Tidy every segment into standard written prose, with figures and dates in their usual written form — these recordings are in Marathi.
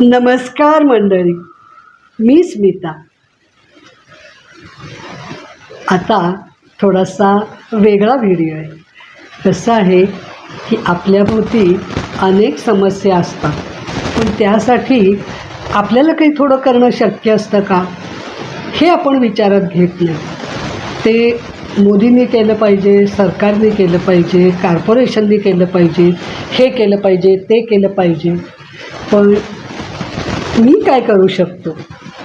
नमस्कार मंडळी, मी स्मिता. आता थोडासा वेगळा व्हिडिओ आहे. कसं आहे की आपल्याभोवती अनेक समस्या असतात, पण त्यासाठी आपल्याला काही थोडं करणं शक्य असतं का, हे आपण विचारात घेत नाही. ते मोदींनी केलं पाहिजे, सरकारने केलं पाहिजे, कॉर्पोरेशनने केलं पाहिजे, हे केलं पाहिजे, ते केलं पाहिजे. पण मी काय करू शकतो?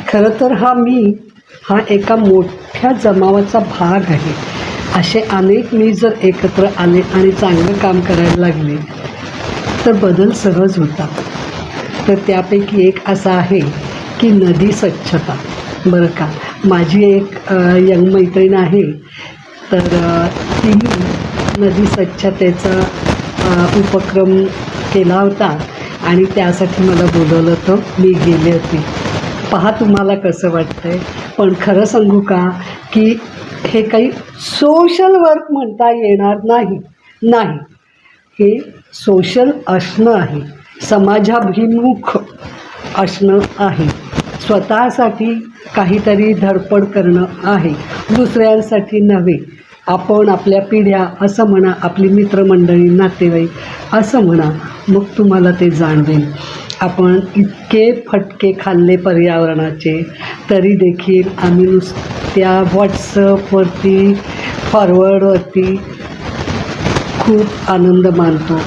खरं तर हा एका मोठ्या जमावाचा भाग आहे. असे अनेक मी जर एकत्र आले आणि चांगलं काम करायला लागले तर बदल सहज होता. तर त्यापैकी एक असा आहे की नदी स्वच्छता. बरं का, माझी एक यंग मैत्रीण आहे, तर तिने नदी स्वच्छतेचा उपक्रम केला होता आणि त्यासाठी मला बोलवलं होतं. मी गेले होते. पहा तुम्हाला कसं वाटतं आहे. पण खरं सांगू का की हे काही सोशल वर्क म्हणता येणार नाही. हे सोशल असणं आहे, समाजाभिमुख असणं आहे, स्वतःसाठी काहीतरी धडपड करणं आहे, दुसऱ्यांसाठी नव्हे. आपण आपल्या पिढ्या असं म्हणा, आपली मित्रमंडळी, नातेवाईक असं म्हणा, मग तुम्हाला ते जाणवेल. आपण इतके फटके खाल्ले पर्यावरणाचे, तरी देखील आम्ही नुसत्या व्हॉट्सअपवरती फॉरवर्डवरती खूप आनंद मानतो.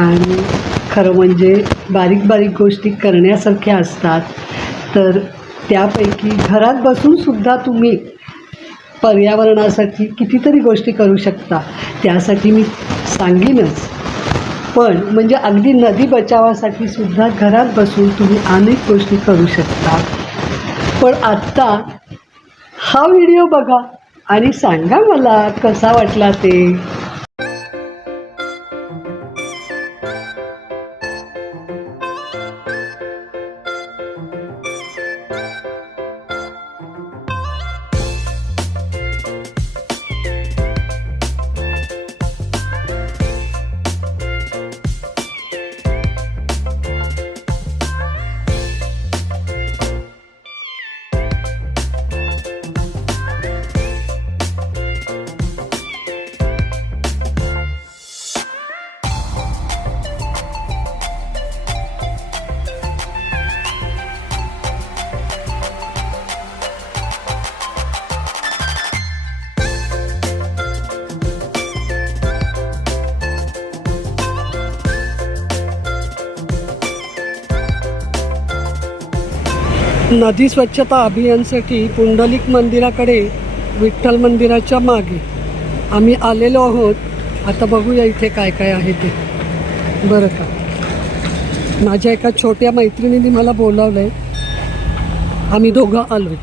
आणि खरं म्हणजे बारीक बारीक गोष्टी करण्यासारख्या असतात. तर त्यापैकी घरात बसूनसुद्धा तुम्ही पर्यावरणासाठी कितीतरी गोष्टी करू शकता. त्यासाठी मी सांगीनच, पण म्हणजे अगदी नदी बचावासाठी सुद्धा घरात बसून तुम्ही अनेक गोष्टी करू शकता. पण आत्ता हा व्हिडिओ बघा आणि सांगा मला कसा वाटला ते. नदी स्वच्छता अभियानासाठी पुंडलिक मंदिराकडे, विठ्ठल मंदिराच्या मागे आम्ही आलेलो आहोत. आता बघूया इथे काय काय आहे ते. बरं का, माझ्या एका छोट्या मैत्रिणीने मला बोलावलं आहे. आम्ही दोघं आलो आहे.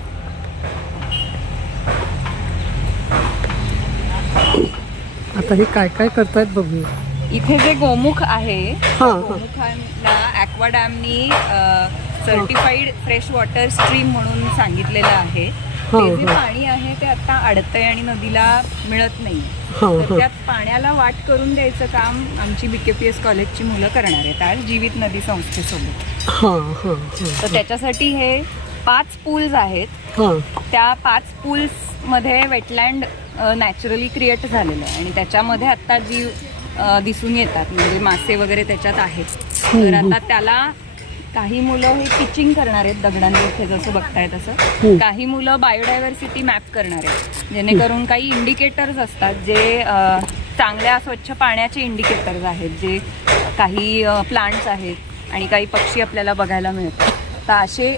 आता हे काय काय करतायत बघूया. इथे जे गोमुख आहे, गोमुखांना ॲक्वा डॅमनी सर्टिफाईड फ्रेश वॉटर स्ट्रीम म्हणून सांगितलेलं आहे. ते जे पाणी आहे ते आता अडतंय आणि नदीला मिळत नाही. तर त्यात पाण्याला वाट करून द्यायचं काम आमची BKPS कॉलेजची मुलं करणार आहेत आज जीवित नदी संस्थेसोबत. तर त्याच्यासाठी हे 5 पूल्स आहेत. त्या 5 पूल्समध्ये वेटलँड नॅचरली क्रिएट झालेलं आहे आणि त्याच्यामध्ये आत्ता जीव दिसून येतात, म्हणजे मासे वगैरे त्याच्यात आहेत. तर आता त्याला काही मुलं हे पिचिंग करणार आहेत दगडांनी, इथे जसं बघताय तसं. काही मुलं बायोडायव्हर्सिटी मॅप करणार आहेत, जेणेकरून काही इंडिकेटर्स असतात जे चांगल्या स्वच्छ पाण्याचे इंडिकेटर्स आहेत, जे काही प्लांट्स आहेत आणि काही पक्षी आपल्याला बघायला मिळतात. तर असे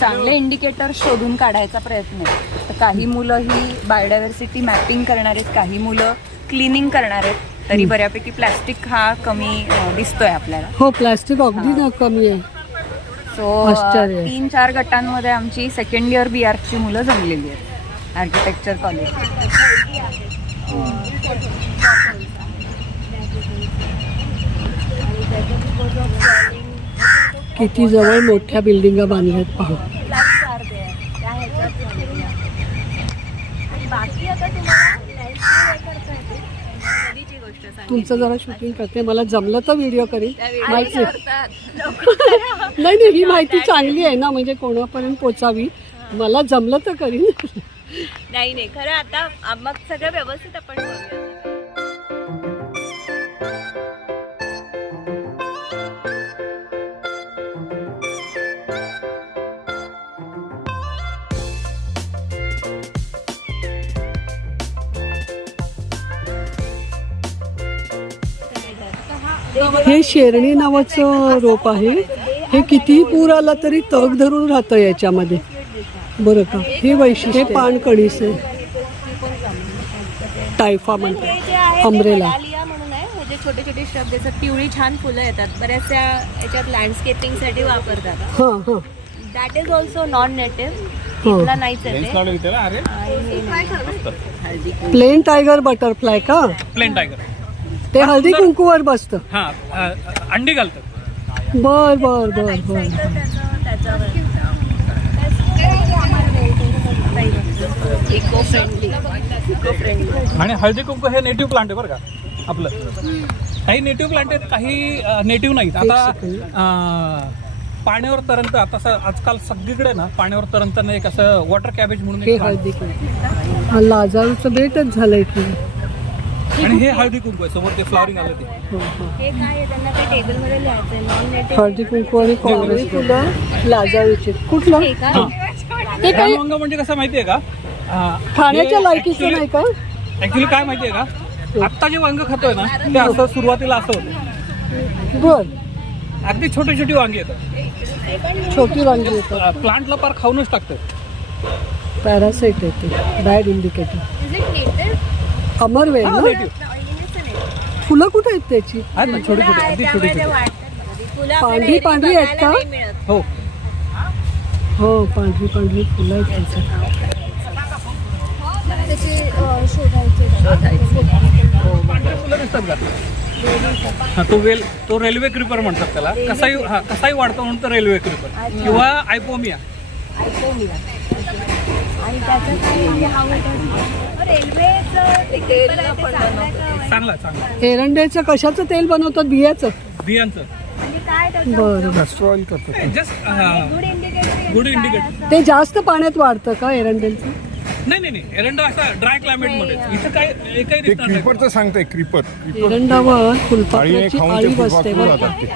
चांगले इंडिकेटर शोधून काढायचा प्रयत्न आहे. तर काही मुलं ही बायोडायव्हर्सिटी मॅपिंग करणार आहेत, काही मुलं क्लिनिंग करणार आहेत. तरी बऱ्यापैकी प्लॅस्टिक हा कमी दिसतोय आपल्याला. हो, प्लॅस्टिक अगदी ना कमी आहे. सो 3-4 गटांमध्ये आमची सेकंड इयर BArchची मुलं जमलेली आहेत आर्किटेक्चर कॉलेज. किती जवळ मोठ्या बिल्डिंगा बांधल्यात पहा. बाकी आता तुम्हाला नदीची गोष्ट तुमचं जरा शूटिंग करते, मला जमलं तर व्हिडिओ करीन. माहिती नाही नाही नाही, ही माहिती चांगली आहे ना, म्हणजे कोणापर्यंत पोचावी. मला जमलं तर करीन. नाही खरं आता मग सगळं व्यवस्थित आपण करूया. हे शेरणी नावाचं रोप आहे. हे कितीही पूर आला तरी तग धरून राहतं याच्यामध्ये, बरं का. हे वैशिष्ट्य, हे पानकळीस आहे, टायफा म्हणतात, अम्ब्रेला म्हणून आहे. म्हणजे छोटे छोटे श्रब त्याच्यात पिवळी छान फुलं येतात. बऱ्याचशा याच्यात लँडस्केपिंग साठी वापरतात. हां हां. That is also non native. इथला नाहीच आहे प्लेन टायगर बटरफ्लाय का? प्लेन टायगर ते हळदी कुंकूवर बसतं. हा, अंडी घालतात. बर बर बर बर. Eco friendly. आणि हळदी कुंकू हे नेटिव्ह प्लांट आहे बरं का आपलं. काही नेटिव्ह प्लांट आहेत, काही नेटिव्ह नाहीत. आता पाण्यावर तरंत, आता आजकाल सगळीकडे ना पाण्यावर तरंताना एक असं वॉटर कॅबेज म्हणून हे एक plant. हळदी कुंकू. हा लाजाळूचं बेटच झालंय की. आणि हे हळदी कुंकू आहे, समोर ते फ्लॉवरिंग आलं ते. हे काय आहे, त्यांना ते टेबल मध्ये लिहायचंय. नॉन नेटिव्ह हळदी कुंकू आणि काँग्रेस फुलं लाजाळूचे. कुठलं हे का? ते काही वांग म्हणजे कसं माहितीये का? खाण्याच्या लायकीचं नाही का? ऍक्च्युली काय माहितीये का, आत्ता जे वांग खातोय ना ते असं सुरुवातीला असं होतं. बर. अगदी छोटी छोटी वांगी येतात. छोटी वांगी येतात. प्लांटला पार खाऊनच टाकतात. पॅरासाईट येते, बॅड इंडिकेटर. अमरवेल ना? फुलं कुठे आहेत त्याची? आहेत ना छोटी छोटी, अगदी छोटी छोटी. पांढरी पांढरी आहेत का? हो हो, पांढरी पांढरी फुलं आहेत त्याच्यात. पांढरे फुलं दिसतात का? हा, तो रेल्वे क्रिपर म्हणतात त्याला. कसाही वाढतो म्हणून तो रेल्वे क्रिपर किंवा आयपोमिया. आणि त्याचं चांगला चांगला. एरंडेचं कशाचं तेल बनवतात? बियाचं? बियांचं बरं. Just good indicator. ते जास्त पाण्यात वाढतं का एरंडेलचं? नाही एरंडा असा ड्राय क्लायमेट मध्ये. इथं काय एकही ते दिसणार नाही. क्रीपरचं सांगताय, क्रीपर. एरंडावर फुलपाखराची खाऊन आळी ते बसते फुलपाखरू बरं का. राहतात ते.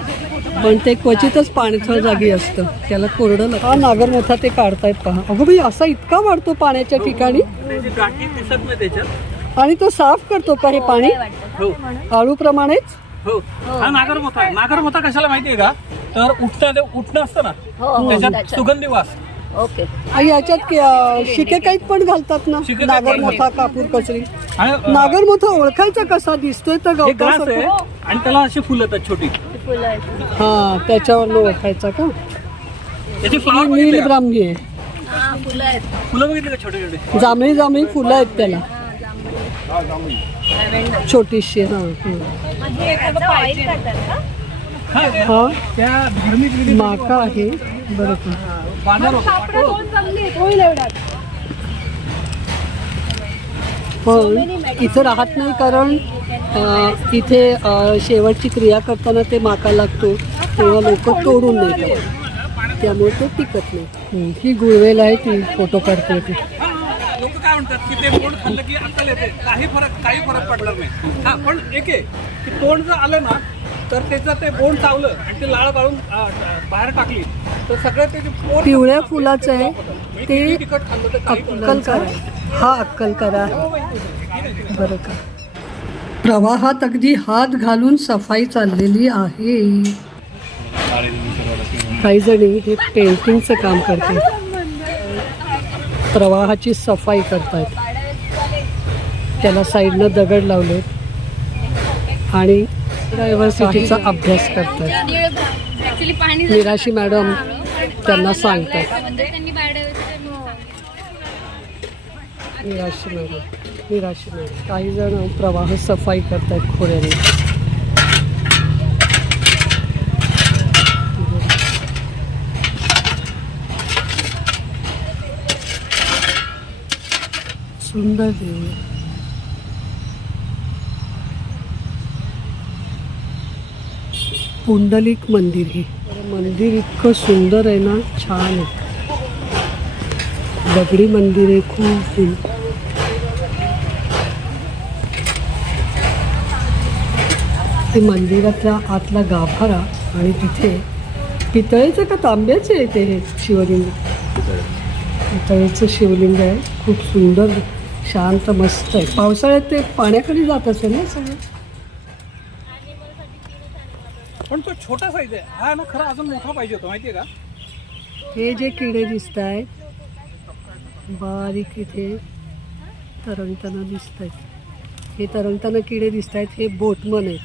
पण ते क्वचितच पाणथळ जागी असतं, त्याला कोरडं लागतं. हा नागरमोथा ते काढतायत पहा. अगं बाई, असा इतका वाढतो पाण्याच्या ठिकाणी. त्याची गाठी दिसत नाही त्याच्यात. आणि तो साफ करतो का हे पाणी हो आळूप्रमाणेच? हो. हा नागरमोथा आहे. नागरमोथा कशाला माहितीये का? तर उठणं असतं ना, त्याच्यात सुगंधी वास. ओके. आणि याच्यात शिकेकाईत पण घालतात ना, शिकेकाईत नागरमोथा, कापूर कचरी. आणि नागरमोथा ओळखायचा कसा? दिसतोय तर हे ग्लास आहे गवतासारखं. आणि त्याला अशी फुलं येतात छोटी. हा, त्याच्यावर ओळखायचा का? त्याची फ्लॉवर बघितले नील का? ब्राह्मी आहे. फुलं बघितले का छोटे छोटे? जांभळी जांभळी फुलं आहेत त्याला, छोटीशी. हा हा, त्या धार्मिक विधी माका आहे बरं का. बाजार होतो. पण इथं राहत नाही, कारण इथे शेवटची क्रिया करताना ते माका लागतो, तेव्हा लोक तोडून नेतात, त्यामुळे तो टिकत नाही. ही गुळवेल आहे, ती फोटो काढते ती. लोक काय म्हणतात की ते बोंड खाल्लं की अक्कल येते. काही फरक पडणार नाही. हा, पण एक आहे की तोंड जर आलं ना तर त्याचं ते बोंड चावलं आणि ते लाळ गाळून बाहेर टाकली तर सगळं त्याचे पोट पिवळ्या फुलाचं आहे ते. तिखट खाल्लं तर काही अक्कल करा. हा अक्कल करा बरं का. प्रवाहात अगदी हात घालून सफाई चाललेली आहे. काही जणी हे पेंटिंगचं काम करतात, प्रवाहाची सफाई करतायत. त्याला साईडनं दगड लावलेत आणि डायव्हर्सिटीचा अभ्यास करतात. निराशी मॅडम त्यांना सांगतात. निराशी मॅडम काही जण प्रवाह सफाई करतायत खोऱ्याने. सुंदर देव. पुंडलिक मंदिर हे मंदिर इतकं सुंदर आहे ना, छान आहे. दगडी मंदिर आहे खूप सुंदर. ते मंदिरातल्या आतला गाभारा आणि तिथे पितळेचं का तांब्याचं आहे ते हे शिवलिंग. पितळेचं शिवलिंग आहे, खूप सुंदर, शांत, मस्त आहे. पावसाळ्यात ते पाण्याखाली जात असेल ना सगळं. पण तो छोटा साईज आहे, हा ना खरं अजून मोठा पाहिजे होता, माहितीये का? हे जे किडे दिसत आहेत बारीक इथे तरंगताना दिसत आहेत, हे तरंगताना किडे दिसत आहेत, हे बोटमन आहेत.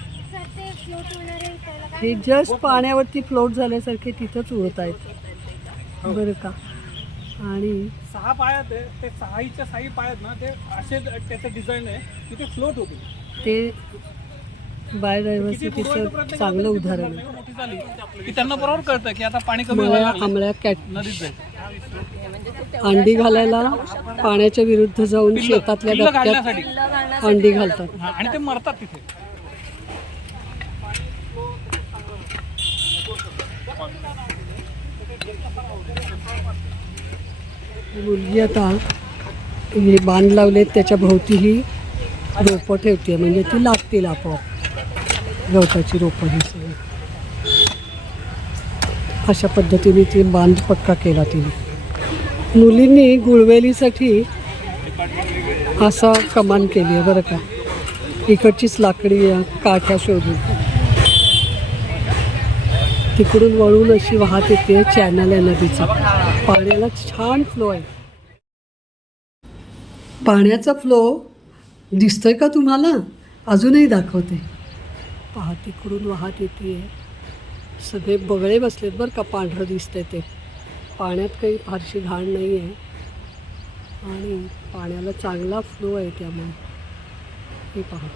हे जस्ट पाण्यावरती फ्लोट झाल्यासारखे तिथंच उडत आहेत बरं का. आणि 6 पायात आहे, ते 6 पायात ना ते असे त्याचं डिझाईन आहे की ते फ्लोट होते. ते बायोडायव्हर्सिटीचं चांगलं उदाहरण आहे. मोठी झाली की त्यांना बरोबर कळतं की आता पाणी कमी मला व्हायला लागलं, आमळ्या कॅट नदीत जायचं. अंडी घालायला पाण्याच्या विरुद्ध जाऊन शेतातल्या पिल्लं डबक्यात घालण्यासाठी. अंडी घालतात. हा, आणि ते मरतात तिथे. मुलगी आता हे बांध लावलेत त्याच्या भोवतीही रोपं ठेवते, म्हणजे ती लागतील आपोआप गवताची रोपं ही सगळी. अशा पद्धतीने ती बांध पक्का केला तिने. मुलींनी गुळवेलीसाठी असा कमान केली आहे बरं का. इकडचीच लाकडी काठ्या शोधून तिकडून वळून अशी वाहत येते, चॅनल आहे नदीचा. पाण्याला छान फ्लो आहे. पाण्याचा फ्लो दिसतोय का तुम्हाला? अजूनही दाखवते. पहा तिकडून वाहत येते. सगळे बगळे बसलेत बरं का, पांढरं दिसतंय ते. पाण्यात काही फारशी घाण नाही आहे आणि पाण्याला चांगला फ्लो आहे त्यामुळे. हे पहा.